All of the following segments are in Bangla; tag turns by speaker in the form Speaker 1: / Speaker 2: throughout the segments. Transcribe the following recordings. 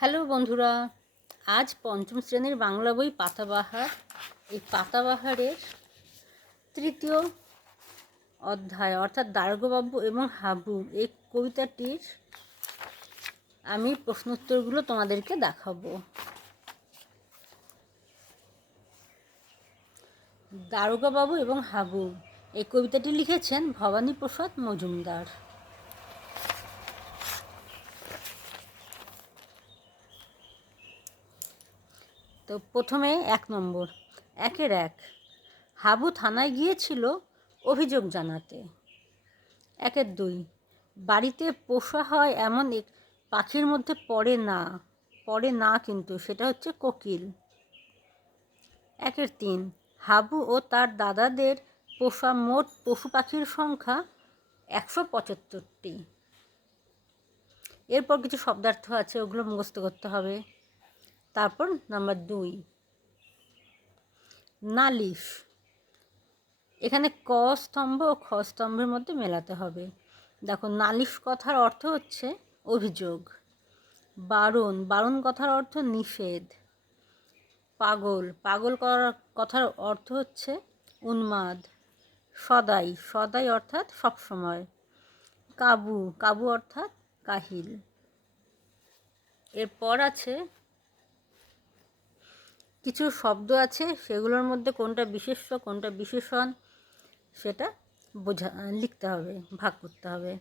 Speaker 1: হ্যালো বন্ধুরা, আজ পঞ্চম শ্রেণির বাংলা বই পাতাবাহার, এই পাতাবাহারের তৃতীয় অধ্যায়, অর্থাৎ দার্গবাবু এবং হাবু, এই কবিতাটির আমি প্রশ্নোত্তরগুলো তোমাদেরকে দেখাবো। দারোগাবাবু এবং হাবু, এই কবিতাটি লিখেছেন ভবানীপ্রসাদ মজুমদার। তো প্রথমে এক নম্বর, একের এক। হাবু থানায় গিয়েছিল অভিযোগ জানাতে। একের দুই, বাড়িতে পোষা হয় এমন এক পাখির মধ্যে পড়ে না পড়ে না কিন্তু সেটা হচ্ছে কোকিল। একের তিন, হাবু ও তার দাদাদের পোষা মোট পশু পাখির সংখ্যা একশো পঁচাত্তরটি। এরপর কিছু শব্দার্থ আছে, ওগুলো মুখস্থ করতে হবে। তারপর নাম্বার দুই। নালিশ এখানে ক স্তম্ভ ও খ স্তম্ভের মধ্যে মেলাতে হবে। দেখো নালিশ কথার অর্থ হচ্ছে অভিযোগ। বারণ। বারণ কথার অর্থ নিষেধ। পাগল। পাগল করার কথার অর্থ হচ্ছে উন্মাদ। সদাই। সদাই অর্থাৎ সবসময়। কাবু। কাবু অর্থাৎ কাহিল। এরপর আছে কিছু শব্দ আছে, সেগুলোর মধ্যে কোনটা বিশেষ্য কোনটা বিশেষণ, সেটা বোঝা, লিখতে হবে, ভাগ করতে হবে।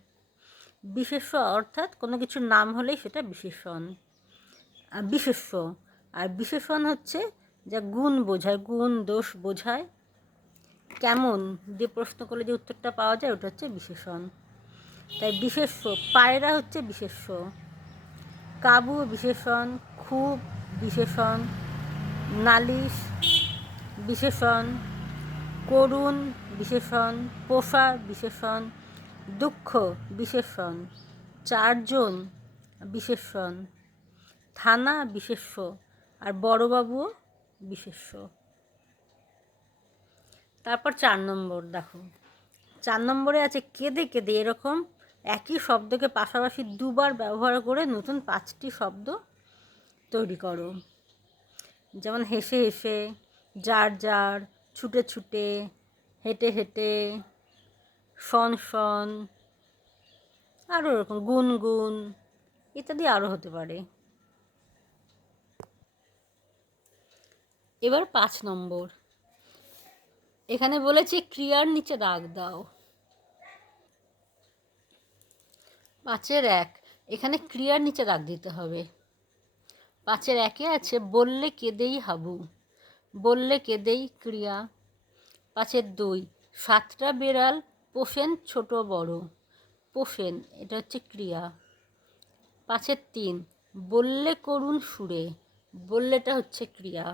Speaker 1: বিশেষ্য অর্থাৎ কোনো কিছুর নাম হলেই সেটা বিশেষণ। আর বিশেষ্য, আর বিশেষণ হচ্ছে যা গুণ বোঝায়, গুণ দোষ বোঝায়। কেমন? যে প্রশ্ন করলে যে উত্তরটা পাওয়া যায়, ওটা হচ্ছে বিশেষণ। তাই বিশেষ্য, পায়রা হচ্ছে বিশেষ্য। কাবু বিশেষণ, খুব বিশেষণ নালিশ, বিশেষণ, করুণ বিশেষণ, পোষা বিশেষণ, দুঃখ বিশেষণ, চারজন বিশেষণ, থানা বিশেষ্য, আর বড়বাবুও বিশেষ্য। তারপর চার নম্বর, দেখো। চার নম্বরে আছে কেঁদে কেঁদে এরকম একই শব্দকে পাশাপাশি দুবার ব্যবহার করে নতুন পাঁচটি শব্দ তৈরি করো। যেমন হেসে হেসে যার জার, ছুটে ছুটে, হেঁটে হেঁটে, শন শন, আরও এরকম গুন গুন ইত্যাদি আরও হতে পারে। এবার পাঁচ নম্বর। এখানে বলেছে, ক্রিয়ার নিচে দাগ দাও। পাঁচের এক। এখানে ক্রিয়ার নিচে দাগ দিতে হবে। পাঁচের একে আছে, বললে কেঁদেই হাবু, বললে কেঁদেই ক্রিয়া। পাঁচের দুই, সাতটা বেড়াল পোষেন ছোট বড়, পোষেন, এটা হচ্ছে ক্রিয়া। পাঁচের তিন, বললে করুণ সুরে, বললেটা হচ্ছে ক্রিয়া।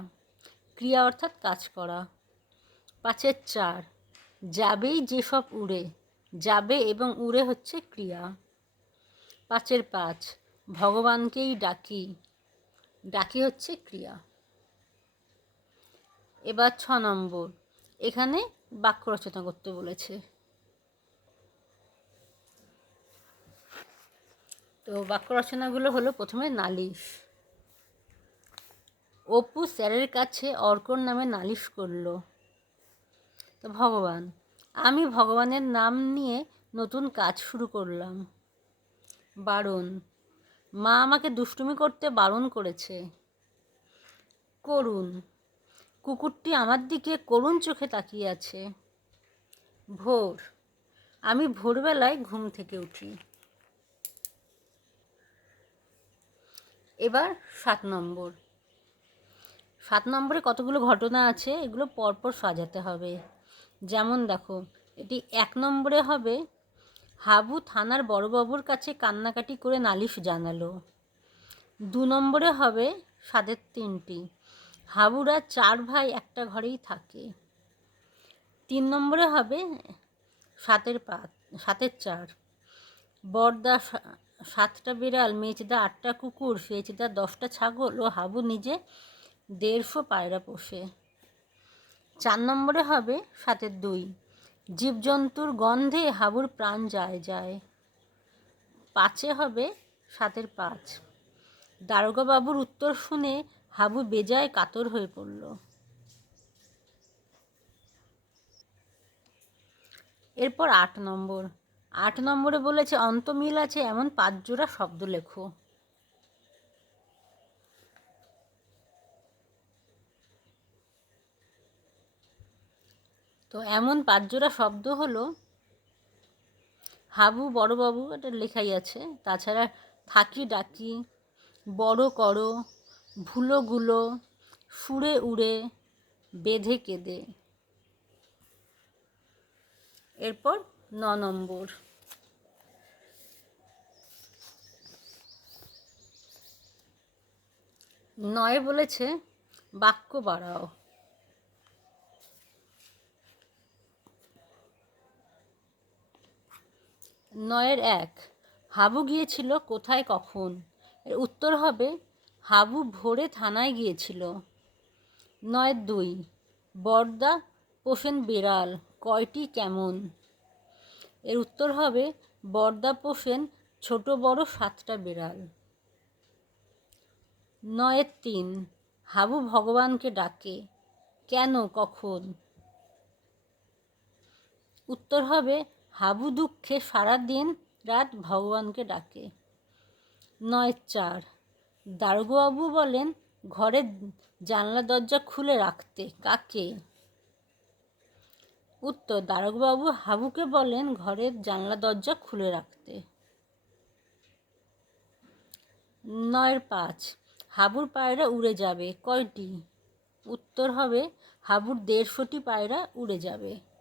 Speaker 1: ক্রিয়া অর্থাৎ কাজ করা। পাঁচের চার, যাবেই যেসব উড়ে, যাবে এবং উড়ে হচ্ছে ক্রিয়া। পাঁচের পাঁচ, ভগবানকেই ডাকি ডাকি হচ্ছে ক্রিয়া। এবার ছ নম্বর। এখানে বাক্য রচনা করতে বলেছে। তো বাক্য রচনাগুলো হলো প্রথমে নালিশ। অপু স্যারের কাছে অর্কর নামে নালিশ করল। তো ভগবান, আমি ভগবানের নাম নিয়ে নতুন কাজ শুরু করলাম। বারণ মা আমাকে দুষ্টুমি করতে বারণ করেছে। করুণ কুকুরটি আমার দিকে করুণ চোখে তাকিয়ে আছে। ভোর, আমি ভোরবেলায় ঘুম থেকে উঠি। এবার সাত নম্বর। সাত নম্বরে কতগুলো ঘটনা আছে, এগুলো পরপর সাজাতে হবে। যেমন দেখো, এটি এক নম্বরে হবে হাবু থানার বড়বাবুর কাছে কান্নাকাটি করে নালিশ জানালো। দু নম্বরে হবে সাদের তিনটি। হাবুরা চার ভাই একটা ঘরেই থাকে। তিন নম্বরে হবে সাতের পাত সাতের চার। বড়দা সাতটা বিড়াল মেচদা আটটা কুকুর সেচদা দশটা ছাগল ও হাবু নিজে দেড়শো পায়রা পোষে। চার নম্বরে হবে সাতের দুই। জীবজন্তুর গন্ধে হাবুর প্রাণ যায় যায়। পাঁচে হবে সাতের পাঁচ। দারোগাবাবুর উত্তর শুনে হাবু বেজায় কাতর হয়ে পড়ল। এরপর আট নম্বর। আট নম্বরে বলেছে, অন্তমিল আছে এমন পাঁচ জোড়া শব্দ লেখো তো এমন পাঁচ জোড়া শব্দ হলো। হাবু বড়বাবু এটা লেখাই আছে। তাছাড়া থাকি ডাকি, বড় করো ভুলোগুলো সুরে উড়ে, বেঁধে কেঁদে। এরপর ন নম্বর। নয় বলেছে, বাক্য বাড়াও। নয়ের এক, হাবু গিয়েছিল কোথায় কখন? এর উত্তর হবে, হাবু ভোরে থানায় গিয়েছিল। নয়ের দুই, বর্দা পোষেন বিড়াল, কয়টি কেমন? এর উত্তর হবে, বর্দা পোষেন ছোট বড় সাতটা বিড়াল। নয়ের তিন, হাবু ভগবানকে ডাকে, কেন, কখন? উত্তর হবে হাবু দুঃখে সারাদিন রাত ভগবানকে ডাকে। নয় চার। দারোগাবু বলেন ঘরের জানলা দরজা খুলে রাখতে কাকে? উত্তর, দারোগাবু হাবুকে বলেন ঘরের জানলা দরজা খুলে রাখতে। নয়ের পাঁচ। হাবুর পায়রা উড়ে যাবে। কয়টি? উত্তর হবে, হাবুর দেড়শোটি পায়রা উড়ে যাবে।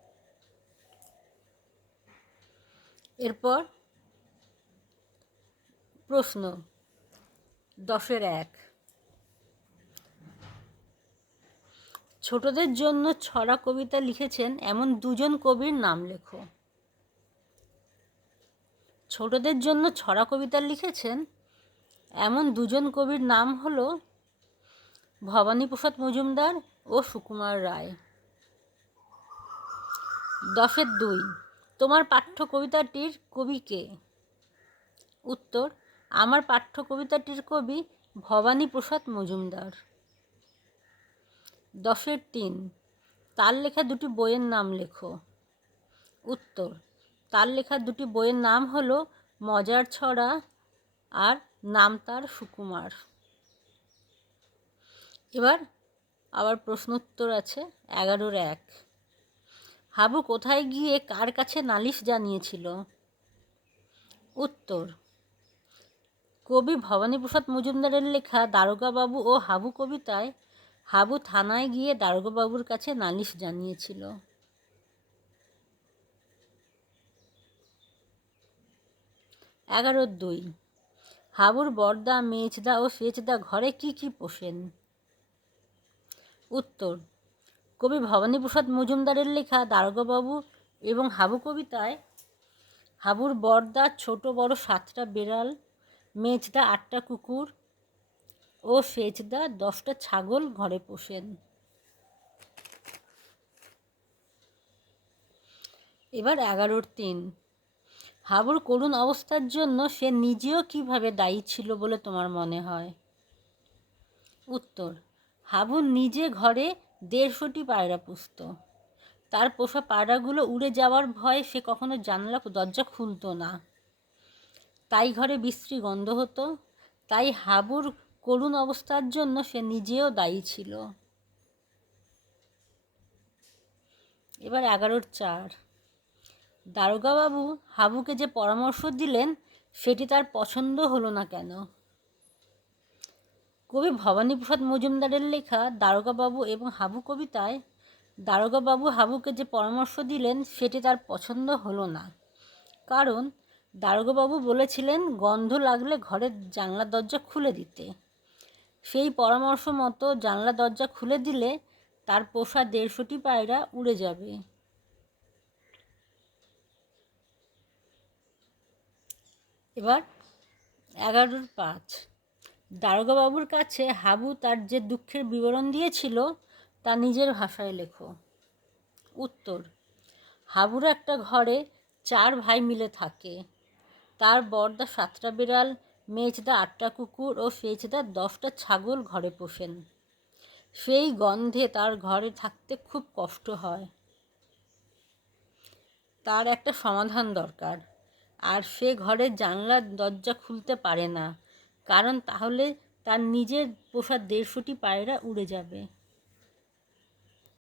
Speaker 1: এরপর প্রশ্ন দশের এক। ছোটদের জন্য ছড়া কবিতা লিখেছেন এমন দুজন কবির নাম লেখো। ছোটদের জন্য ছড়া কবিতা লিখেছেন এমন দুজন কবির নাম হলো ভবানীপ্রসাদ মজুমদার ও সুকুমার রায়। দশের দুই। তোমার পাঠ্য কবিতাটির কবি কে? উত্তর, আমার পাঠ্য কবিতাটির কবি ভবানীপ্রসাদ মজুমদার। দশের তিন, তার লেখা দুটি বইয়ের নাম লেখো। উত্তর, তার লেখা দুটি বইয়ের নাম হলো মজার ছড়া আর নাম তার সুকুমার। এবার আবার প্রশ্ন উত্তর আছে এগারোর এক। হাবু কোথায় গিয়ে কার কাছে নালিশ জানিয়েছিল? উত্তর, কবি ভবানীপ্রসাদ মজুমদারের লেখা দারোগাবাবু ও হাবু কবিতায় হাবু থানায় গিয়ে দারোগাবাবুর কাছে নালিশ জানিয়েছিল। এগারো দুই, হাবুর বর্দা, মেজদা ও সেচদা ঘরে কি কি পোষেন? উত্তর কবি ভবানীপ্রসাদ মজুমদারের লেখা দারোগাবাবু এবং হাবু কবিতায়, হাবুর বর্দা ছোট বড় সাতটা বেড়াল, মেজদা আটটা কুকুর ও সেচদা দশটা ছাগল ঘরে পোষেন। এবার এগারোর তিন। হাবুর করুণ অবস্থার জন্য সে নিজেও কীভাবে দায়ী ছিল বলে তোমার মনে হয়? উত্তর, হাবু নিজে ঘরে দেড়শোটি পায়রা পুষত তার পোষা পায়রাগুলো উড়ে যাওয়ার ভয়ে সে কখনো জানলা দরজা খুলতো না। তাই ঘরে বিশ্রী গন্ধ হতো, তাই হাবুর করুণ অবস্থার জন্য সে নিজেও দায়ী ছিল। এবার এগারোর চার। দারোগাবাবু হাবুকে যে পরামর্শ দিলেন, সেটি তার পছন্দ হলো না কেন? কবি ভবানীপ্রসাদ মজুমদারের লেখা দারোগাবাবু এবং হাবু কবিতায় দারোগাবাবু হাবুকে যে পরামর্শ দিলেন, সেটি তার পছন্দ হলো না। কারণ দারোগাবাবু বলেছিলেন, গন্ধ লাগলে ঘরের জানলা দরজা খুলে দিতে। সেই পরামর্শ মতো জানলা দরজা খুলে দিলে তার পোষা দেড়শোটি পায়রা উড়ে যাবে। এবার এগারোর পাঁচ। দারোগাবাবুর কাছে হাবু তার যে দুঃখের বিবরণ দিয়েছিল, তা নিজের ভাষায় লেখো। উত্তর, হাবুর একটা ঘরে চার ভাই মিলে থাকে। তার বর্দা সাতটা বিড়াল, মেজদা আটটা কুকুর ও সেজদা দশটা ছাগল ঘরে পোষেন। সেই গন্ধে তার ঘরে থাকতে খুব কষ্ট হয়। তার একটা সমাধান দরকার, আর সে ঘরের জানলার দরজা খুলতে পারে না। কারণ তাহলে তার নিজের পোষা দেড়শোটি পায়রা উড়ে যাবে।